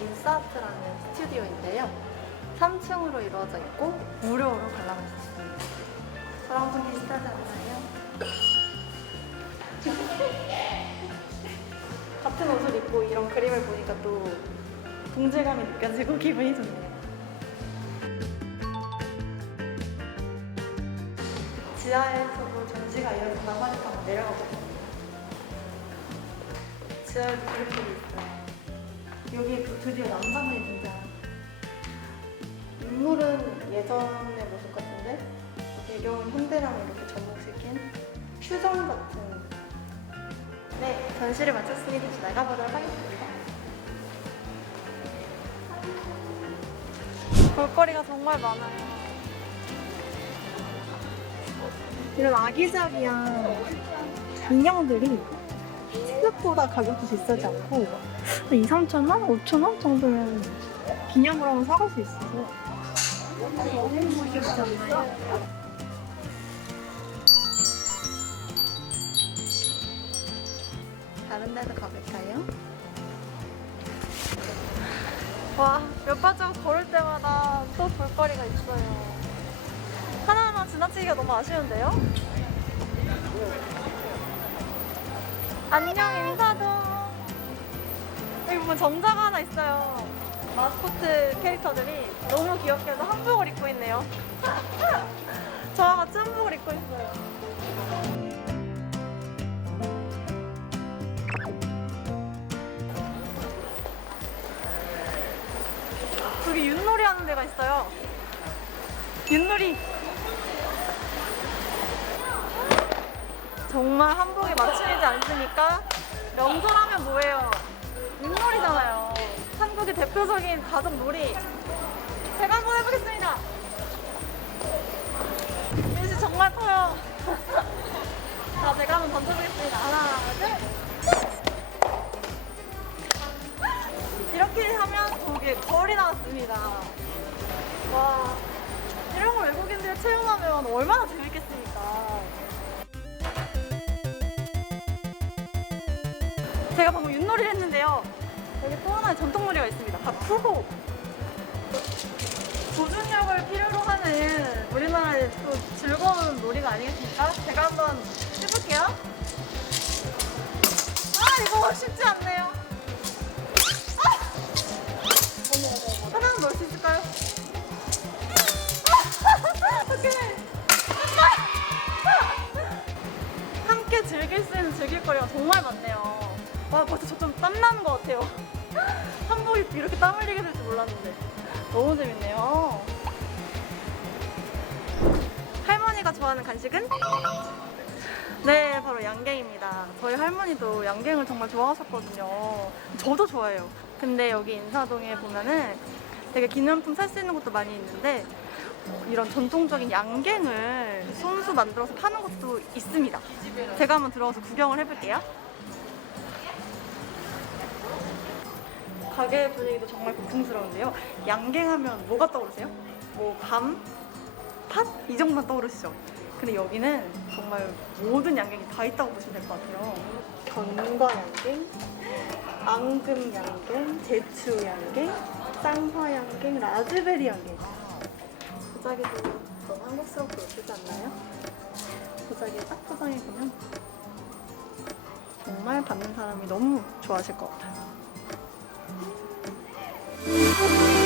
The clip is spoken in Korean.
인스아트라는 스튜디오인데요. 3층으로 이루어져 있고 무료로 관람할 수 있습니다. 저랑 분이 비슷하지 않나요? 같은 옷을 입고 이런 그림을 보니까 또 동질감이 느껴지고 기분이 좋네요. 지하에서도 전시가 이어진다고 하니까 내려가 보겠습니다. 지하에도 그림들이 있어요. 여기에 또 드디어 남자분이 등장. 인물은 예전의 모습 같은데 배경은 현대랑 이렇게 접목시킨 퓨전 같은. 네 전시를 마쳤으니 다시 나가보도록 하겠습니다. 볼거리가 정말 많아요. 이런 아기자기한 인형들이 생각보다 가격도 비싸지 않고 2, 3천 원? 5천 원 정도면 기념으로 한번 사갈 수 있어서? 다른 데도 가볼까요? 와, 몇 발자국 걸을 때마다 또 볼거리가 있어요. 하나하나 지나치기가 너무 아쉬운데요? 안녕, 인사동. 여기 보면 점자가 하나 있어요. 마스코트 캐릭터들이 너무 귀엽게 해서 한복을 입고 있네요. 저와 같이 한복을 입고 있어요. 저기 윷놀이 하는 데가 있어요. 윷놀이. 정말 한복에 맞춤이지 않습니까? 명절하면 뭐예요? 윷놀이잖아요. 한국의 대표적인 가족 놀이. 제가 한번 해보겠습니다. 민씨 정말 커요. 자, 제가 한번 던져보겠습니다. 하나, 둘. 이렇게 하면 거기에 거울이 나왔습니다. 와, 이런 걸 외국인들이 체험하면 얼마나 재밌겠습니까? 제가 방금 윷놀이를 했는데요. 여기 또 하나의 전통놀이가 있습니다. 바쿠고. 조준력을 필요로 하는 우리나라의 또 즐거운 놀이가 아니겠습니까? 제가 한번 해볼게요. 아, 이거 쉽지 않네요. 하나는 넣을 수 있을까요? 어떡해. 함께 즐길 수 있는 즐길거리가 정말 많네요. 와, 벌써 저 좀 땀나는 것 같아요. 한복이 이렇게 땀 흘리게 될 줄 몰랐는데. 너무 재밌네요. 할머니가 좋아하는 간식은? 네, 바로 양갱입니다. 저희 할머니도 양갱을 정말 좋아하셨거든요. 저도 좋아해요. 근데 여기 인사동에 보면은 되게 기념품 살 수 있는 곳도 많이 있는데 이런 전통적인 양갱을 손수 만들어서 파는 곳도 있습니다. 제가 한번 들어가서 구경을 해볼게요. 가게 분위기도 정말 고풍스러운데요. 양갱하면 뭐가 떠오르세요? 뭐 밤, 팥? 이 정도만 떠오르시죠? 근데 여기는 정말 모든 양갱이 다 있다고 보시면 될 것 같아요. 견과 양갱, 앙금 양갱, 대추 양갱, 쌍화 양갱, 라즈베리 양갱. 도자기도 너무 한국스럽고 예쁘지 않나요? 도자기 딱 포장해보면 정말 받는 사람이 너무 좋아하실 것 같아요. Música